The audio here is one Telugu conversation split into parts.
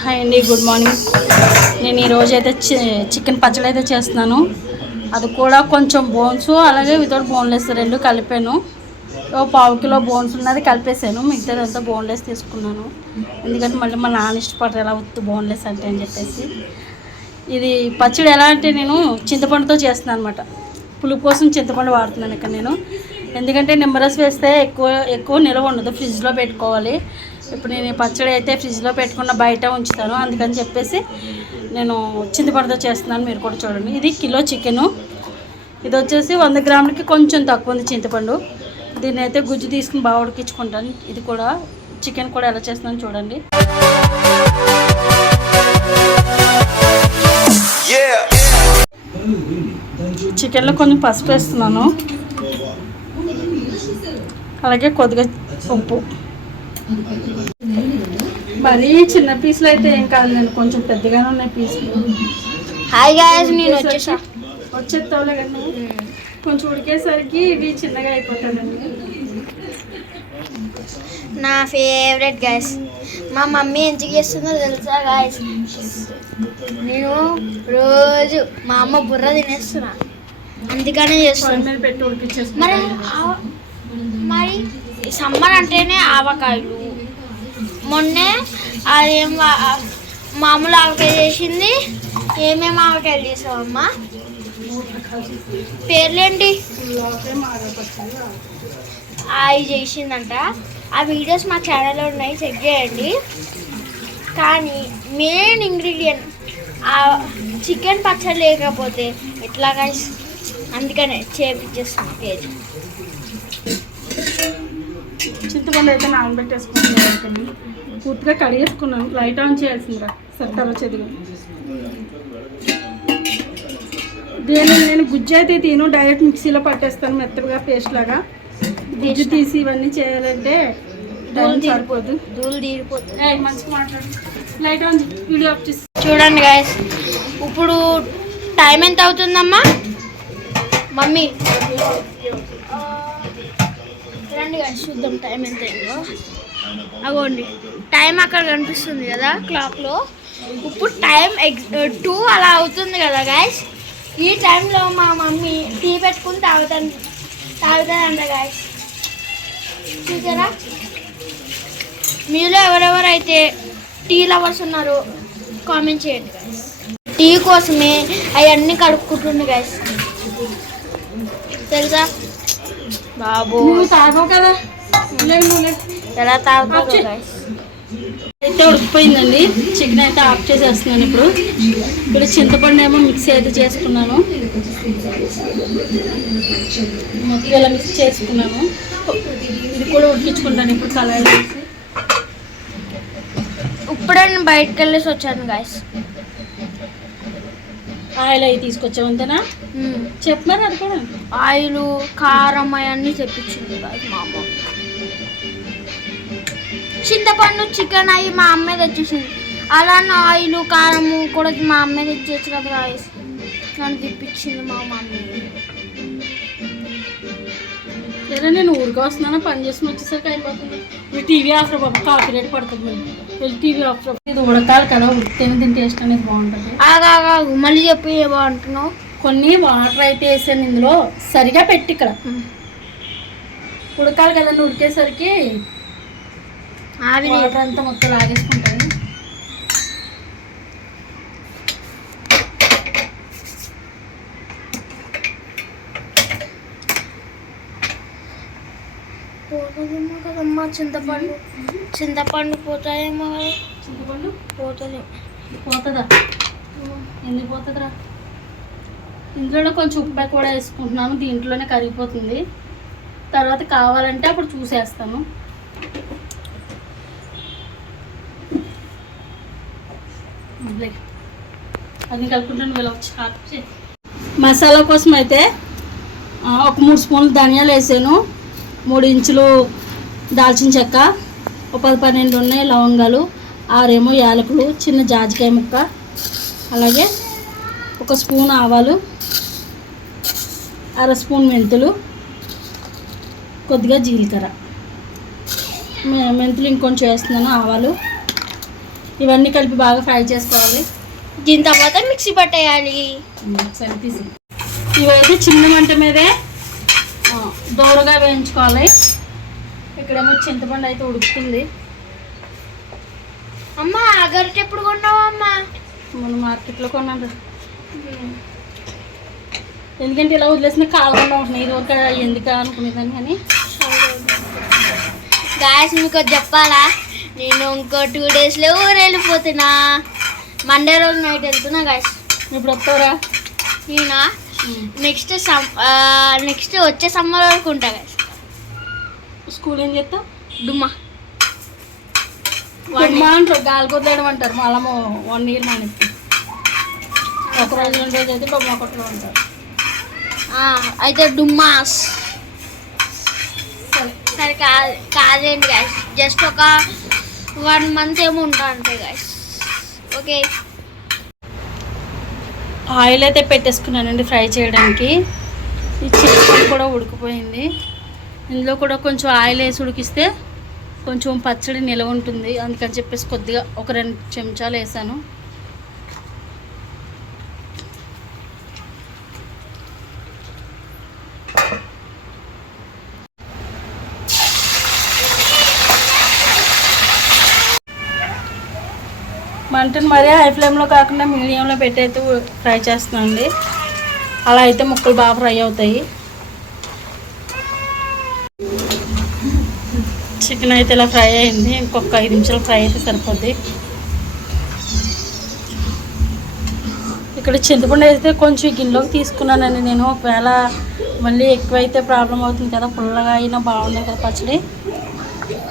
హాయ్ అండి, గుడ్ మార్నింగ్. నేను ఈరోజు అయితే చికెన్ పచ్చడి అయితే చేస్తున్నాను. అది కూడా కొంచెం బోన్స్ అలాగే వితౌట్ బోన్లెస్ రెండు కలిపాను. పావు కిలో బోన్స్ ఉన్నది కలిపేసాను, మిగతాదంతా బోన్లెస్ తీసుకున్నాను. ఎందుకంటే మళ్ళీ మా నాన్న ఇష్టపడరు ఎలా ఉత్తు బోన్లెస్ అంటే అని చెప్పేసి. ఇది పచ్చడి ఎలా అంటే నేను చింతపండుతో చేస్తున్నాను అనమాట. పులుపు కోసం చింతపండు వాడుతున్నాను ఇక్కడ నేను. ఎందుకంటే నిమ్మరస్ వేస్తే ఎక్కువ నిల్వ ఉండదు, ఫ్రిడ్జ్లో పెట్టుకోవాలి. ఇప్పుడు నేను పచ్చడి అయితే ఫ్రిడ్జ్లో పెట్టుకున్న బయట ఉంచుతాను, అందుకని చెప్పేసి నేను చింతపండుతో చేస్తున్నాను. మీరు కూడా చూడండి. ఇది కిలో చికెను. ఇది వచ్చేసి 100 గ్రాములకి కొంచెం తక్కువ ఉంది చింతపండు. దీన్ని అయితే గుజ్జు తీసుకుని బాగా ఉడికించుకుంటాను. ఇది కూడా చికెన్ కూడా ఎలా చేస్తున్నాను చూడండి. చికెన్లో కొంచెం పసుపు వేస్తున్నాను, అలాగే కొద్దిగా ఉప్పు. మరీ చిన్న పీసులు అయితే ఏం కాదు, నేను కొంచెం పెద్దగానే ఉన్నాయి పీసులు. హాయ్ గాయ్స్, నేను వచ్చేస్తావులే కానీ కొంచెం ఉడికేసరికి ఇవి చిన్నగా అయిపోతానండి. నా ఫేవరెట్ గాయ్స్, మా మమ్మీ ఎందుకు చేస్తుందో తెలుసా గాయ్స్? నేను రోజు మా అమ్మ బుర్ర తినేస్తున్నా, అందుకనే చేస్తాను. పెట్టి ఉడికించేస్తాను. మరి సమ్మర్ అంటేనే ఆవకాయలు. మొన్నే అదేం మామూలు ఆవకాయ చేసింది. ఏమేమి ఆవకాయలు చేసావమ్మా? పేర్లేంటి? అవి చేసిందంట. ఆ వీడియోస్ మా ఛానల్లో ఉన్నాయి, చెక్ చేయండి. కానీ మెయిన్ ఇంగ్రీడియంట్ చికెన్ పచ్చడి లేకపోతే ఎట్లా గైస్? అందుకనే చేపించేస్తాను. కేజీ చింతపండు అయితే నానబెట్టేసుకున్నాను, పూర్తిగా కడిగేసుకున్నాను. Light on చేయాల్సిందిరా సత్తలో చెదిగా. దీన్ని నేను గుజ్జు అయితే తిను, డైరెక్ట్ మిక్సీలో పట్టేస్తాను మెత్తగా పేస్ట్ లాగా. గుజ్జు తీసి ఇవన్నీ చేయాలంటే సరిపోదు, ధూళి తీరిపోతుంది. మంచిగా మాట్లాడు. లైట్ ఆన్ వీడియో ఆఫ్ చేసి చూడండి గాయస్. ఇప్పుడు టైం ఎంత అవుతుందమ్మా? మమ్మీ రండి గాయస్, చూద్దాం టైం ఎంత అయిందో. అగోండి, టైం అక్కడ కనిపిస్తుంది కదా క్లాక్లో. ఇప్పుడు టైం 2 అలా అవుతుంది కదా గాయస్. ఈ టైంలో మా మమ్మీ టీ పెట్టుకుని తాగుతుందంట గాయస్. చూసారా? మీలో ఎవరెవరైతే టీ లవర్స్ ఉన్నారో కామెంట్ చేయండి గాయస్. టీ కోసమే అవన్నీ కడుక్కుంటుంది గాయస్, తెలుసా బాబు? తాగవు కదా, ఎలా తాగుతారో గాయస్. అయితే ఉడికిపోయిందండి. చికెన్ అయితే ఆఫ్ చేసేస్తున్నాను. ఇప్పుడు చింతపండు ఏమో మిక్సీ అయితే చేసుకున్నాను, మొత్తం ఇలా మిక్స్ చేసుకున్నాను. ఇది కూడా ఉడికించుకుంటాను ఇప్పుడు కళాయిలో వేసి. ఇప్పుడే నేను బయటకు వెళ్ళేసి వచ్చాను గాయస్. ఆయిల్ అవి తీసుకొచ్చావు అంతేనా? చెప్పమని అది కూడా ఆయిల్, కారం అవన్నీ తెప్పించింది గాయస్ మా అమ్మ. చింతపండు, చికెన్ అవి మా అమ్మే తెచ్చేసింది. అలానే ఆయిల్, కారము కూడా మా అమ్మే తెచ్చేసి కదా గాయస్. నన్ను తెప్పించింది మా మమ్మీ. లేదా నేను ఊరికి వస్తున్నాను, పని చేసుకుని వచ్చేసరికి అయిపోతుంది. మీరు టీవీ ఆఫ్ బాబు, కాఫీ రేట్ పడుతుంది. వెళ్ళి టీవీ ఆఫ్. ఇది ఉడకాలి కదా, ఉడికితేనే దీని టేస్ట్ అనేది బాగుంటుంది. ఆగాగు, మళ్ళీ చెప్పి బాగుంటున్నావు. కొన్ని వాటర్ అయితే వేసాను ఇందులో, సరిగా పెట్టి ఇక్కడ ఉడకాలి కదా. ఉడికేసరికి వాటర్ అంతా మొత్తం లాగేసుకుంటుంది. పోతుందేమో కదమ్మా చింతపండు పోతాయేమో కదా. చింతపండు పోతుంది. పోతుందా? ఎందుకు పోతుందిరా? ఇందులోనే కొంచెం ఉప్పు కూడా వేసుకుంటున్నాను, దీంట్లోనే కరిగిపోతుంది. తర్వాత కావాలంటే అప్పుడు చూసేస్తాను. అది కలుపుకుంటాను. వెళ్ళవచ్చు. మసాలా కోసం అయితే ఒక 3 స్పూన్లు ధనియాలు వేసాను, 3 ఇంచులు దాల్చిన చెక్క, ఒక 10-12 ఉన్నాయి లవంగాలు, 6 యాలకులు, చిన్న జాజికాయ ముక్క, అలాగే 1 స్పూన్ ఆవాలు, 1/2 స్పూన్ మెంతులు, కొద్దిగా జీలకర్ర. మెంతులు ఇంకొంచెం వేస్తున్నాను, ఆవాలు, ఇవన్నీ కలిపి బాగా ఫ్రై చేసుకోవాలి. దీని తర్వాత మిక్సీ పట్టేయాలి. సరే తీసి ఇవైతే చిన్న మంట మీదే దోరగా వేయించుకోవాలి. ఇక్కడేమో చింతపండు అయితే ఉడుకుతుంది. అమ్మ అగరటి ఎప్పుడు కొన్నావు అమ్మ? మనం మార్కెట్లో కొన్నాను. ఎందుకంటే ఇలా వదిలేసిన కాలకుండా ఉంటున్నాయి, ఇది ఒక ఎందుకు అనుకునేదాన్ని. కానీ గాయస్ మీకు చెప్పాలా, నేను ఇంకో 2 డేస్లో ఊరు వెళ్ళిపోతున్నా. మండే రోజు నైట్ వెళ్తున్నా గాయస్. ఇప్పుడు వస్తావురా? నేనా నెక్స్ట్ వచ్చే సమ్మర్ వరకు ఉంటా గాయస్. స్కూల్ ఏం చేస్తావు? డుమ్మా అంటారు, గాలి కొట్టలేయడం అంటారు. మళ్ళీ 1 ఇయర్ మనకి ఒక రోజు 2 రోజు అయితే బొమ్మ కొట్టడం అంటారు. అయితే డుమ్మాస్ సరే కాదండి గాయస్, జస్ట్ ఒక 1 మంత్ ఏమో ఉంటా అంతే గాయస్. ఓకే, ఆయిల్ అయితే పెట్టేసుకున్నానండి ఫ్రై చేయడానికి. ఈ చికెన్ కూడా ఉడికిపోయింది. ఇందులో కూడా కొంచెం ఆయిల్ వేసి ఉడికిస్తే కొంచెం పచ్చడి నిలవ ఉంటుంది. అందుకని చెప్పేసి కొద్దిగా ఒక 2 చెంచాలు వేసాను. మంటను మరీ హై ఫ్లేమ్లో కాకుండా మీడియంలో పెట్టి అయితే ఫ్రై చేస్తున్నానండి. అలా అయితే ముక్కలు బాగా ఫ్రై అవుతాయి. చికెన్ అయితే ఇలా ఫ్రై అయింది. ఇంకొక 5 నిమిషాలు ఫ్రై అయితే సరిపోద్ది. ఇక్కడ చింతపండు అయితే కొంచెం గిన్నెలోకి తీసుకున్నానండి నేను. ఒకవేళ మళ్ళీ ఎక్కువైతే ప్రాబ్లం అవుతుంది కదా, పుల్లగా అయినా బాగుండదు కదా పచ్చడి.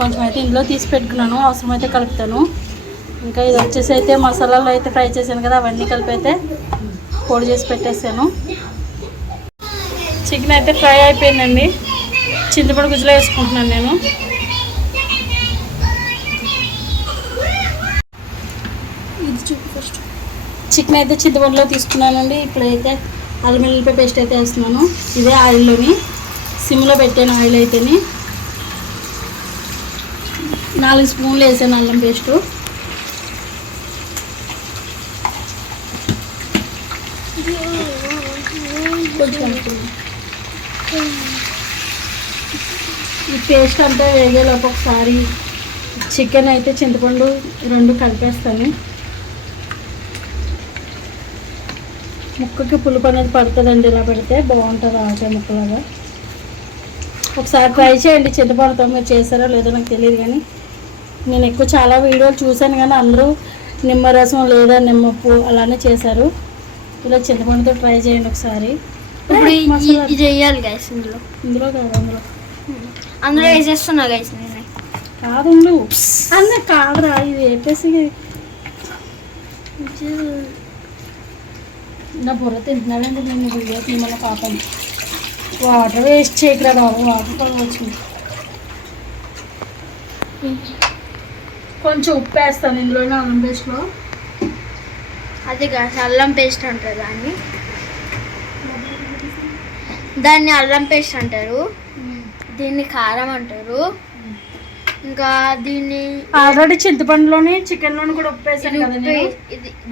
కొంచెం అయితే ఇందులో తీసి పెట్టుకున్నాను, అవసరమైతే కలుపుతాను. ఇంకా ఇది వచ్చేసి అయితే మసాలాలు అయితే ఫ్రై చేశాను కదా, అవన్నీ కలిపి అయితే పొడి చేసి పెట్టేసాను. చికెన్ అయితే ఫ్రై అయిపోయిందండి. చింతపండు గుజ్జులో వేసుకుంటున్నాను నేను. ఇది చూపు ఫస్ట్. చికెన్ అయితే చింతపండులో తీసుకున్నానండి. ఇప్పుడైతే అల్లం వెల్లుల్లిపాయ పేస్ట్ అయితే వేస్తున్నాను. ఇదే ఆయిల్లోని సిమ్లో పెట్టాను. ఆయిల్ అయితేని 4 స్పూన్లు వేసాను అల్లం పేస్టు. ఈ పేస్ట్ అంతా వేగేలోపు ఒకసారి చికెన్ అయితే చింతపండు 2 కలిపేస్తాను. ముక్కకి పులుపు అనేది పడుతుందండి. ఇలా పెడితే బాగుంటుంది ఆకాయ ముక్కలాగా. ఒకసారి ట్రై చేయండి. చింతపండుతో మీరు చేశారో లేదో నాకు తెలియదు, కానీ నేను ఎక్కువ చాలా వీడియోలు చూశాను. కానీ అందరూ నిమ్మరసం లేదా నిమ్మప్పు అలానే చేశారు. ఇలా చింతపండుతో ట్రై చేయండి ఒకసారి. ఇప్పుడు ఇది వేయాలి గైస్. ఇందులో కాదు, అందులో వేసేస్తున్నా గైస్. నేను కాదు అన్న కాదురా, ఇది వేపేసి నా బుర్ర తింటున్నాడండి. నేను వీడియో తీయమన్న పాపం. వాటర్ వేస్ట్ చేయకరా బాబు, వాటర్ కూడా వచ్చింది. కొంచెం ఉప్పు వేస్తాను ఇందులోనే, అల్లం పేస్ట్లో. అది కాదు అల్లం పేస్ట్ అంటారు దాన్ని అల్లం పేస్ట్ అంటారు. దీన్ని కారం అంటారు. ఇంకా దీన్ని ఆల్రెడీ చింతపండులోని చికెన్లోని కూడా ఉప్పు వేసాను కదా నేను.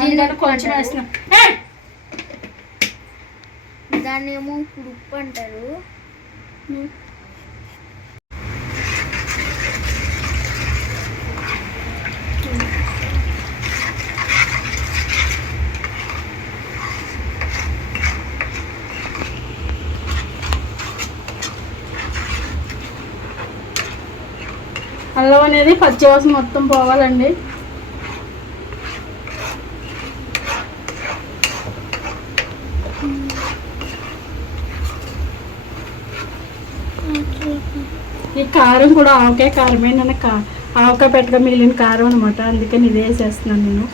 దీన్ని కొంచెం వేసిన, దాన్ని ఏమో ఉప్పు అంటారు. అల్లం అనేది పచ్చివాసన మొత్తం పోవాలండి. ఈ కారం కూడా ఆవకాయ కారమే. ఆవకాయ పెట్టడం మిగిలిన కారం అనమాట. అందుకని ఇదే వేసేస్తున్నాను నేను.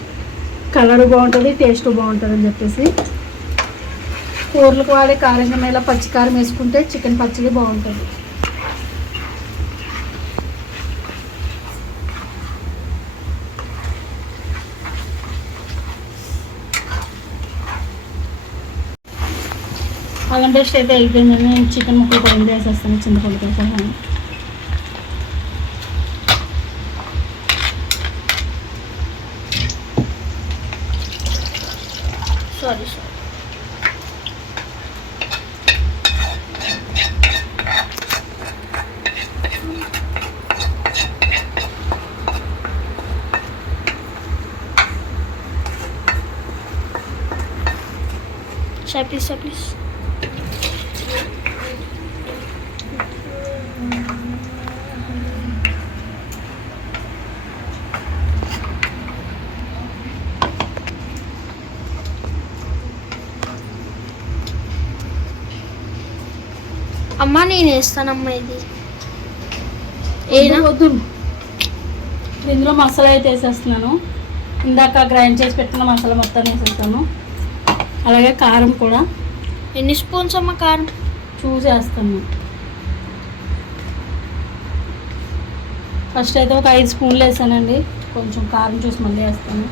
కలర్ బాగుంటుంది, టేస్ట్ బాగుంటుంది అని చెప్పేసి. కూరలకు వాడే కారం కన్నా ఇలా పచ్చి కారం వేసుకుంటే చికెన్ పచ్చడి బాగుంటుంది. అల్లం పేస్ట్ అయితే అయిపోయిందని నేను చికెన్ ముక్కలు పొడి వేసేస్తాను చింతపండుతో సహా. సారీ ప్లీజ్ అమ్మ నేను వేస్తానమ్మా ఇది వద్దు. ఇందులో మసాలా అయితే వేసేస్తున్నాను. ఇందాక గ్రైండ్ చేసి పెట్టిన మసాలా మొత్తం వేసేస్తాను. అలాగే కారం కూడా. ఎన్ని స్పూన్స్ అమ్మ కారం? చూసేస్తాను. ఫస్ట్ అయితే ఒక 5 స్పూన్లు వేసానండి. కొంచెం కారం చూసి మళ్ళీ వేస్తాను.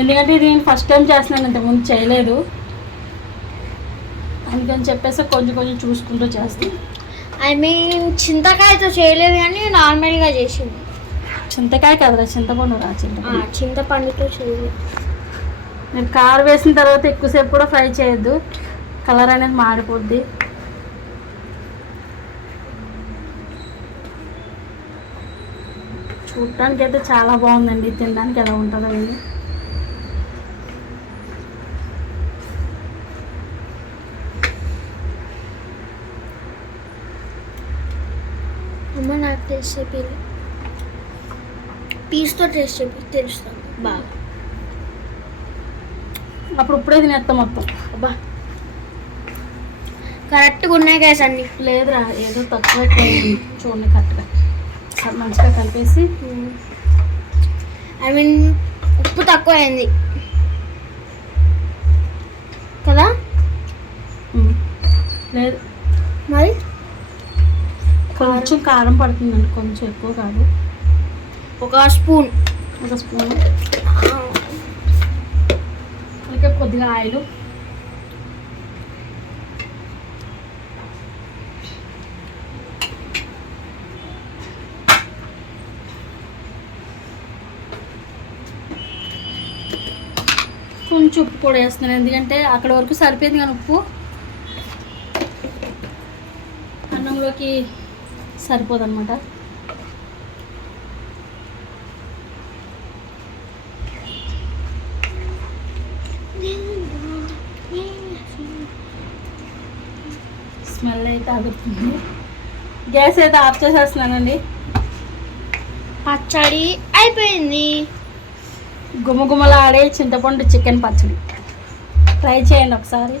ఎందుకంటే ఇది నేను ఫస్ట్ టైం చేస్తున్నాను, ఇంతకుముందు చేయలేదు. అందుకని చెప్పేసి కొంచెం కొంచెం చూసుకుంటూ చేస్తాను. ఐ మీన్ చింతకాయతో చేయలేదు కానీ నార్మల్గా చేసింది. చింతకాయ కదరా, చింతపండు రా. చింతపండుతో చేయలేదు. మీరు కారం వేసిన తర్వాత ఎక్కువసేపు కూడా ఫ్రై చేయొద్దు, కలర్ అనేది మాడిపోద్ది. చూడటానికి అయితే చాలా బాగుందండి, తినడానికి ఎలా ఉంటుందో ఇది. అమ్మ నాకు టేస్ట్ చెప్పి పీస్తో టేస్ట్ చెప్పి తెలుస్తాను బాగా. అప్పుడు ఇప్పుడే తినేస్తాం మొత్తం. అబ్బా కరెక్ట్గా ఉన్నాయి గ్యాస్ అన్ని. లేదురా, ఏదో తక్కువ చూడండి, కరెక్ట్గా మంచిగా కలిపేసి. ఐ మీన్ ఉప్పు తక్కువ అయింది కదా? లేదు మరి కొంచెం కారం పడుతుందండి, కొంచెం ఎక్కువ కాదు. ఒక స్పూన్ అలాగే కొద్దిగా ఆయిల్. కొంచెం ఉప్పు కూడా వేస్తున్నాను, ఎందుకంటే అక్కడ వరకు సరిపోయింది కానీ ఉప్పు అన్నంలోకి సరిపోదన్నమాట. స్మెల్ అయితే ఆగుతుంది. గ్యాస్ అయితే ఆఫ్ చేసేస్తున్నానండి. పచ్చడి అయిపోయింది. గుమగుమలాడే చింతపండు చికెన్ పచ్చడి ట్రై చేయండి ఒకసారి.